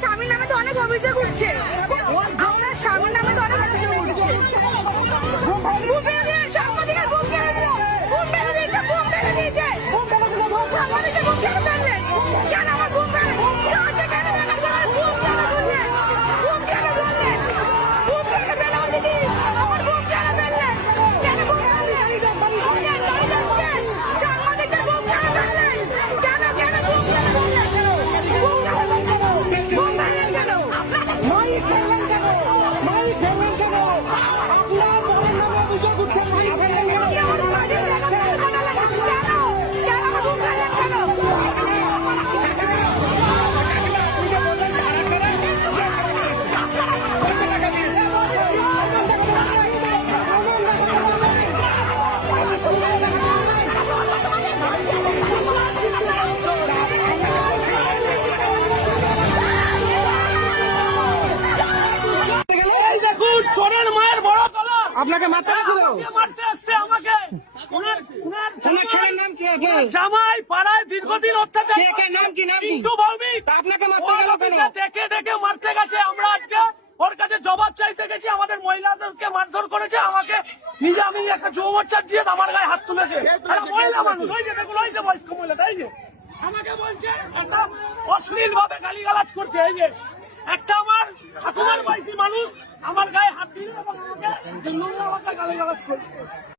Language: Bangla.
স্বামীর নামে তো অনেক অভিযোগ উঠছে, আমরা স্বামীর নামে তো অনেক অভিযোগ উঠছে। আপনাকে মারতে গেছিল, মারতে আসছে আমাকে। ছেলের নাম কি? জামাই পাড়ায় দীর্ঘদিন অত্যাচার, নাম কি? নাম কি? কিন্তু ভৌমিক আপনাকে মারতে গেল কেন? দেখে দেখে মারতে গেছে। আমরা আজকে ওর কাছে জবাব চাইতে গেছি। আমাদের মহিলাদেরকে মারধর করেছে, আমাকে নিজে আমি একটা চৌবচ্চার দিয়ে আমার গায়ে হাত তুলেছে। মহিলা মানুষ, ওই যে দেখুন, ওই যে বয়স্ক মহিলা, তাই যে আমাকে বলছে একটা অশ্লীল ভাবে গালিগালাজ করছে। এই যে একটা আমার ঠাকুমার বয়সী মানুষ আমার গায়ে হাত দিল এবং আমাকে নোংরা ভাষায় গালিগালাজ করছে।